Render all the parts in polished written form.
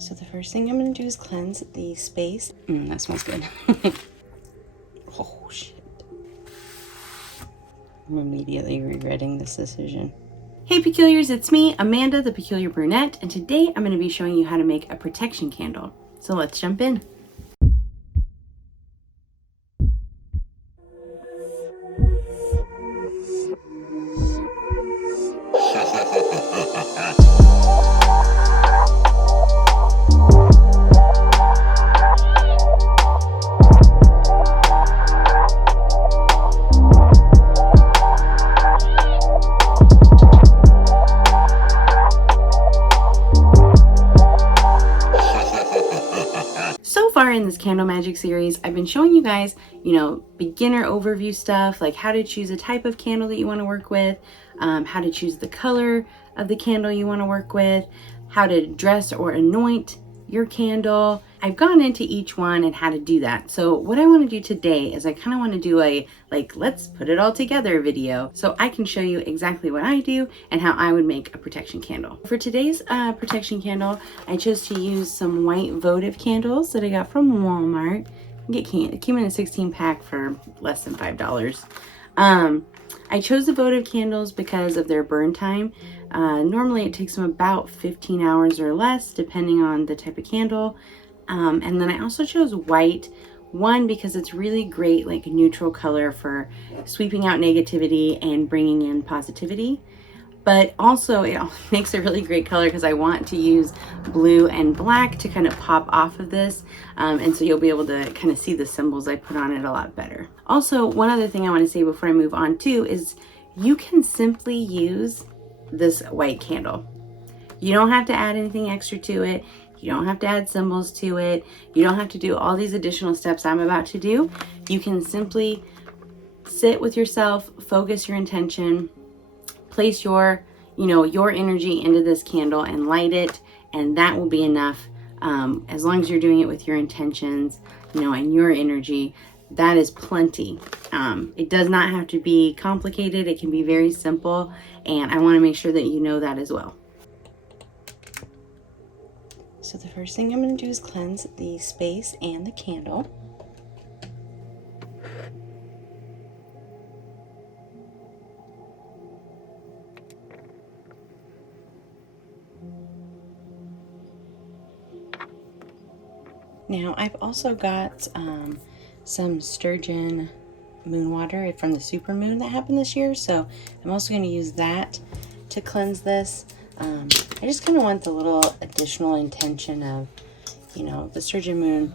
So the first thing I'm going to do is cleanse the space. That smells good. Oh, shit. I'm immediately regretting this decision. Hey Peculiars, it's me, Amanda, the Peculiar Brunette, and today I'm going to be showing you how to make a protection candle. So let's jump in. So far in this candle magic series, I've been showing you guys, beginner overview stuff, like how to choose a type of candle that you want to work with, how to choose the color of the candle you want to work with, how to dress or anoint your candle. I've gone into each one and how to do that. So what I want to do today is I kind of want to do a let's put it all together video so I can show you exactly what I do and how I would make a protection candle. For today's protection candle, I chose to use some white votive candles that I got from Walmart. It came in a 16 pack for less than $5. I chose the votive candles because of their burn time. Normally it takes them about 15 hours or less depending on the type of candle. And then I also chose white, one because it's really great, like a neutral color for sweeping out negativity and bringing in positivity. But also it makes a really great color because I want to use blue and black to kind of pop off of this. And so you'll be able to kind of see the symbols I put on it a lot better. Also, one other thing I want to say before I move on too is you can simply use this white candle. You don't have to add anything extra to it. You don't have to add symbols to it. You don't have to do all these additional steps I'm about to do. You can simply sit with yourself, focus your intention, place your energy into this candle and light it, and that will be enough. As long as you're doing it with your intentions, and your energy, that is plenty. It does not have to be complicated. It can be very simple, and I want to make sure that you know that as well. So the first thing I'm going to do is cleanse the space and the candle. Now I've also got some sturgeon moon water from the super moon that happened this year, so I'm also going to use that to cleanse this. I just kind of want the little additional intention of, the sturgeon moon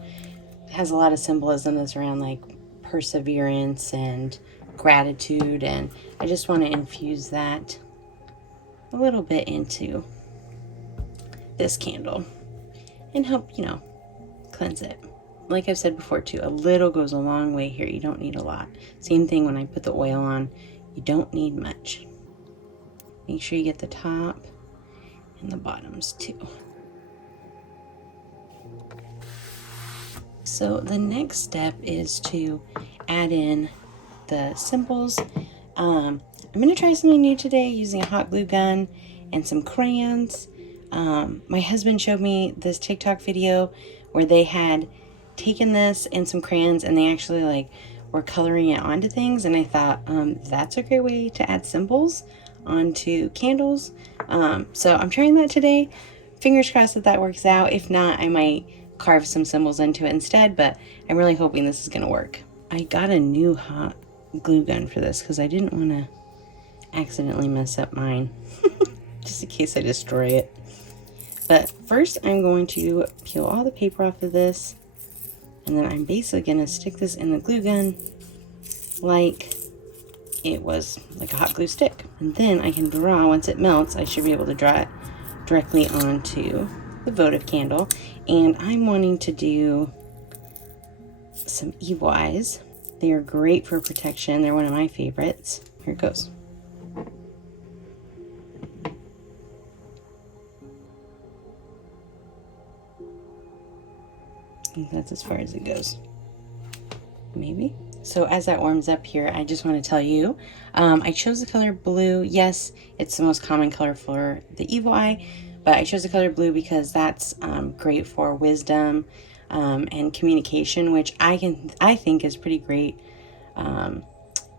has a lot of symbolism that's around like perseverance and gratitude, and I just want to infuse that a little bit into this candle and help, cleanse it. Like I've said before too, a little goes a long way here. You don't need a lot. Same thing when I put the oil on, you don't need much. Make sure you get the top and the bottoms too. So the next step is to add in the symbols. I'm going to try something new today using a hot glue gun and some crayons. My husband showed me this TikTok video where they had taken this and some crayons and they actually were coloring it onto things, and I thought that's a great way to add symbols onto candles. So I'm trying that today. Fingers crossed that works out. If not, I might carve some symbols into it instead, but I'm really hoping this is going to work. I got a new hot glue gun for this because I didn't want to accidentally mess up mine just in case I destroy it. But first I'm going to peel all the paper off of this, and then I'm basically going to stick this in the glue gun like it was like a hot glue stick. And then I can draw, once it melts, I should be able to draw it directly onto the votive candle. And I'm wanting to do some evil eyes. They are great for protection. They're one of my favorites. Here it goes. I think that's as far as it goes. Maybe. So as that warms up here, I just want to tell you, I chose the color blue. Yes, it's the most common color for the evil eye, but I chose the color blue because that's great for wisdom and communication, which I think is pretty great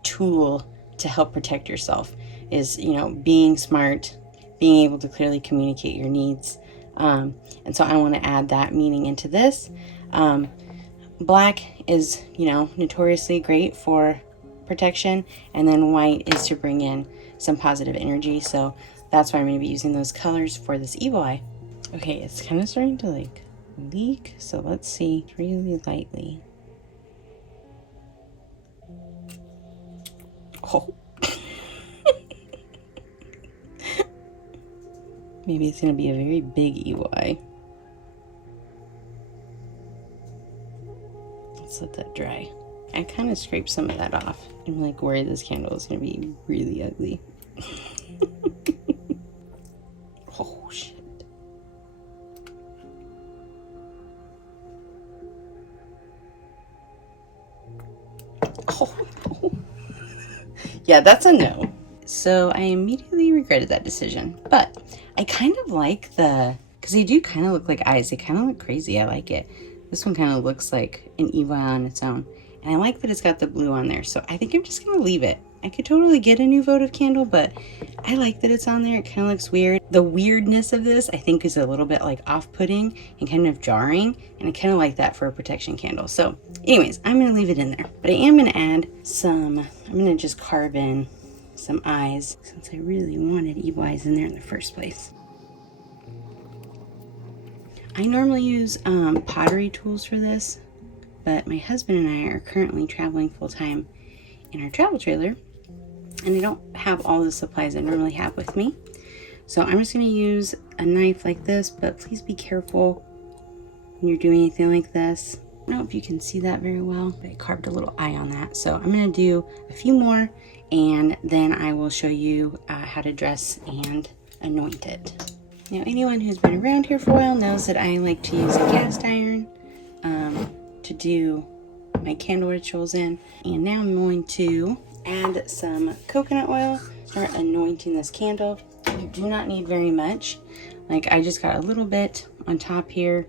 tool to help protect yourself, is, you know, being smart, being able to clearly communicate your needs. And so I want to add that meaning into this. Black is, you know, notoriously great for protection, and then white is to bring in some positive energy. So that's why I'm going to be using those colors for this evil eye. Okay, it's kind of starting to like leak, so let's see really lightly. Oh. Maybe it's going to be a very big evil eye. Let's let that dry. I kind of scraped some of that off. I'm like worried this candle is going to be really ugly. Oh, shit. Oh, no. Yeah, that's a no. So I immediately regretted that decision, but I kind of like because they do kind of look like eyes. They kind of look crazy. I like it. This one kind of looks like an evil eye on its own. And I like that it's got the blue on there. So I think I'm just going to leave it. I could totally get a new votive candle, but I like that it's on there. It kind of looks weird. The weirdness of this, I think, is a little bit like off-putting and kind of jarring. And I kind of like that for a protection candle. So anyways, I'm going to leave it in there. But I am going to add I'm going to just carve in some eyes, since I really wanted evil eyes in there in the first place. I normally use pottery tools for this, but my husband and I are currently traveling full-time in our travel trailer, and I don't have all the supplies I normally have with me. So I'm just going to use a knife like this, but please be careful when you're doing anything like this. I don't know if you can see that very well, but I carved a little eye on that. So I'm going to do a few more, and then I will show you how to dress and anoint it. Now, anyone who's been around here for a while knows that I like to use a cast iron to do my candle rituals in. And now I'm going to add some coconut oil, start anointing this candle. You do not need very much. Like, I just got a little bit on top here.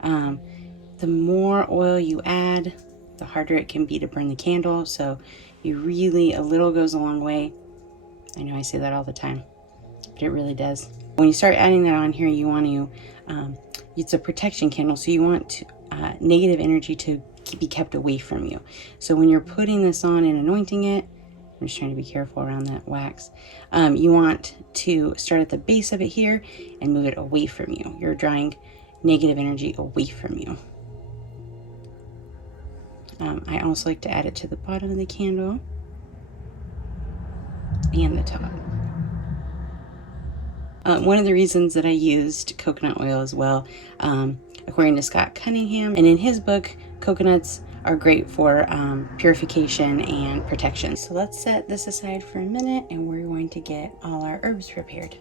The more oil you add, the harder it can be to burn the candle. So a little goes a long way. I know I say that all the time, but it really does. When you start adding that on here, you want to, it's a protection candle, so you want negative energy to be kept away from you. So when you're putting this on and anointing it, I'm just trying to be careful around that wax. You want to start at the base of it here and move it away from you. You're drawing negative energy away from you. I also like to add it to the bottom of the candle and the top. One of the reasons that I used coconut oil as well, according to Scott Cunningham, and in his book, coconuts are great for purification and protection. So let's set this aside for a minute, and we're going to get all our herbs prepared.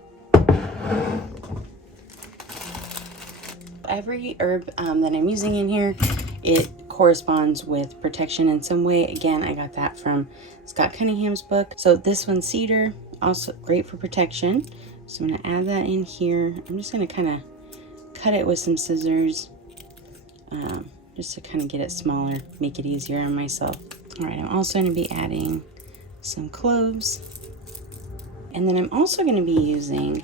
Every herb that I'm using in here, it corresponds with protection in some way. Again, I got that from Scott Cunningham's book. So this one's cedar, also great for protection. So I'm going to add that in here. I'm just going to kind of cut it with some scissors, just to kind of get it smaller, make it easier on myself. All right, I'm also going to be adding some cloves. And then I'm also going to be using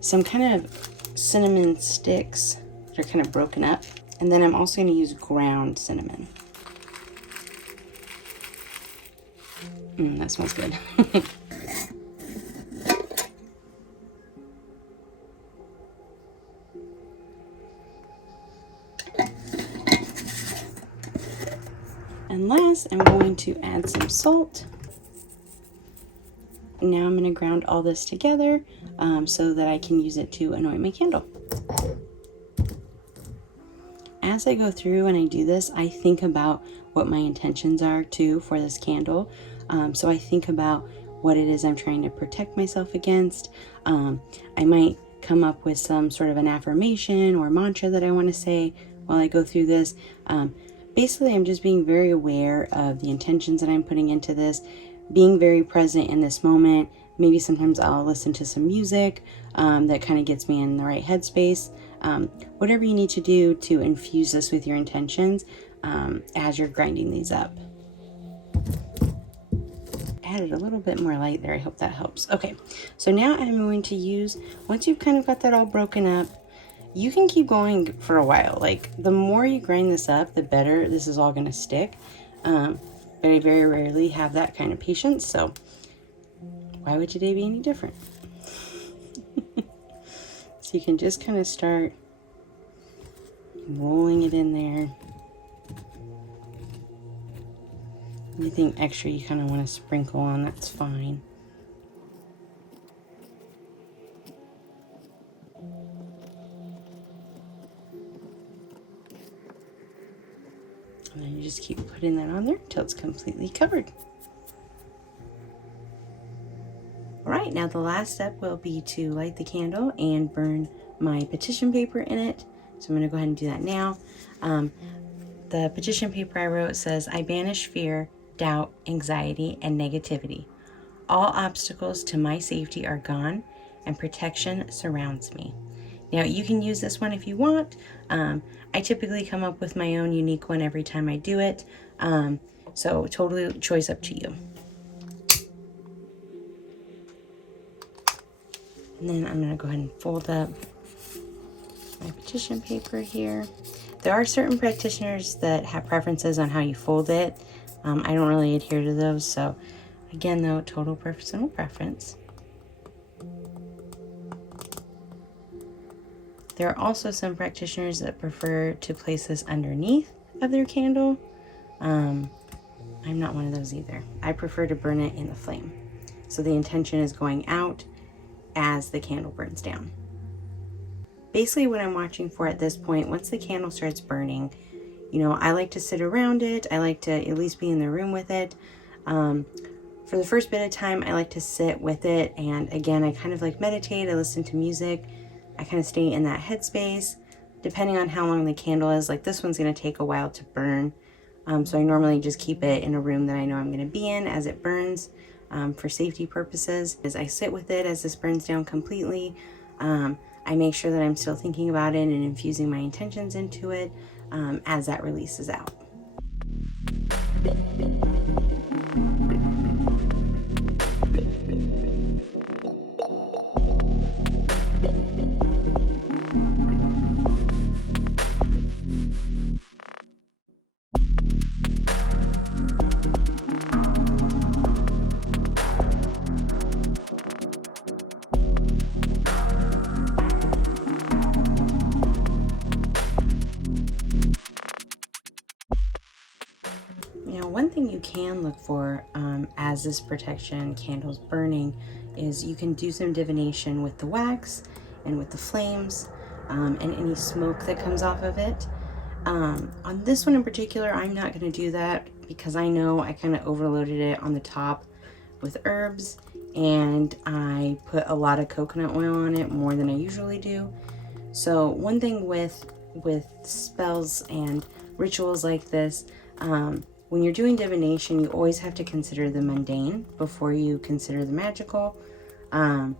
some kind of cinnamon sticks that are kind of broken up. And then I'm also going to use ground cinnamon. That smells good. And last, I'm going to add some salt. Now I'm going to ground all this together so that I can use it to anoint my candle. As I go through and I do this, I think about what my intentions are too for this candle. So I think about what it is I'm trying to protect myself against. I might come up with some sort of an affirmation or mantra that I want to say while I go through this. Basically, I'm just being very aware of the intentions that I'm putting into this, being very present in this moment. Maybe sometimes I'll listen to some music that kind of gets me in the right headspace. Whatever you need to do to infuse this with your intentions as you're grinding these up. Added a little bit more light there. I hope that helps. Okay, so now I'm going to use, once you've kind of got that all broken up, you can keep going for a while. Like, the more you grind this up, the better this is all going to stick. But I very rarely have that kind of patience, so why would today be any different? So you can just kind of start rolling it in there. Anything extra you kind of want to sprinkle on, that's fine. And then you just keep putting that on there until it's completely covered. All right, now the last step will be to light the candle and burn my petition paper in it. So I'm going to go ahead and do that now. The petition paper I wrote says, "I banish fear, doubt, anxiety, and negativity. All obstacles to my safety are gone, and protection surrounds me." Now, you can use this one if you want. I typically come up with my own unique one every time I do it. So totally choice up to you. And then I'm going to go ahead and fold up my petition paper here. There are certain practitioners that have preferences on how you fold it. I don't really adhere to those, so again, though, total personal preference. There are also some practitioners that prefer to place this underneath of their candle. I'm not one of those either. I prefer to burn it in the flame. So the intention is going out as the candle burns down. Basically what I'm watching for at this point, once the candle starts burning, you know, I like to sit around it. I like to at least be in the room with it. For the first bit of time, I like to sit with it. And again, I kind of like meditate. I listen to music. I kind of stay in that headspace. Depending on how long the candle is, like this one's going to take a while to burn. So I normally just keep it in a room that I know I'm going to be in as it burns for safety purposes. As I sit with it as this burns down completely, I make sure that I'm still thinking about it and infusing my intentions into it as that releases out. One thing you can look for as this protection candle's burning is you can do some divination with the wax and with the flames and any smoke that comes off of it. On this one in particular, I'm not going to do that because I know I kind of overloaded it on the top with herbs, and I put a lot of coconut oil on it, more than I usually do. So one thing with spells and rituals like this, when you're doing divination, you always have to consider the mundane before you consider the magical. And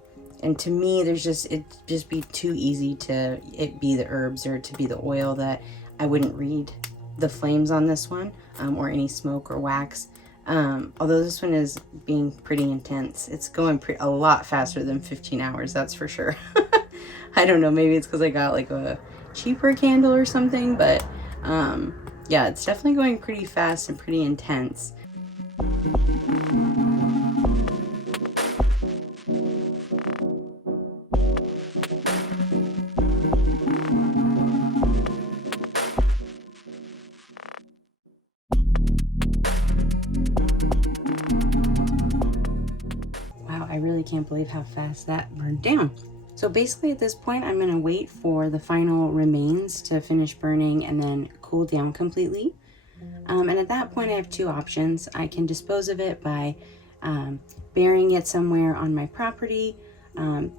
to me, it'd just be too easy to it be the herbs or to be the oil that I wouldn't read the flames on this one, or any smoke or wax. Although this one is being pretty intense. It's going a lot faster than 15 hours, that's for sure. I don't know, maybe it's because I got like a cheaper candle or something, but yeah, it's definitely going pretty fast and pretty intense. Wow, I really can't believe how fast that burned down. So basically at this point, I'm going to wait for the final remains to finish burning and then cool down completely. And at that point, I have two options. I can dispose of it by burying it somewhere on my property.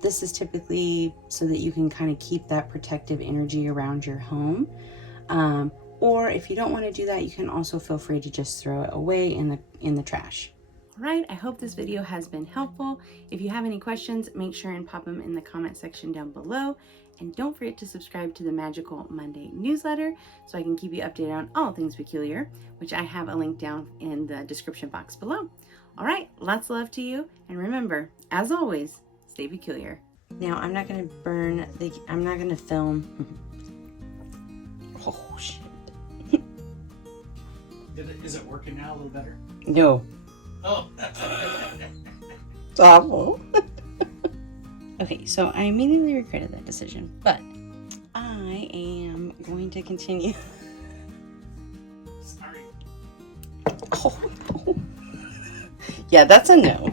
This is typically so that you can kind of keep that protective energy around your home. Or if you don't want to do that, you can also feel free to just throw it away in the trash. Alright, I hope this video has been helpful. If you have any questions, make sure and pop them in the comment section down below. And don't forget to subscribe to the Magical Monday newsletter so I can keep you updated on all things peculiar, which I have a link down in the description box below. Alright, lots of love to you, and remember, as always, stay peculiar. Now, I'm not going to burn the... I'm not going to film... Oh, shit. Is it working now a little better? No. Oh. It's awful. Okay, so I immediately regretted that decision, but I am going to continue. Sorry. Oh, no. Yeah, that's a no.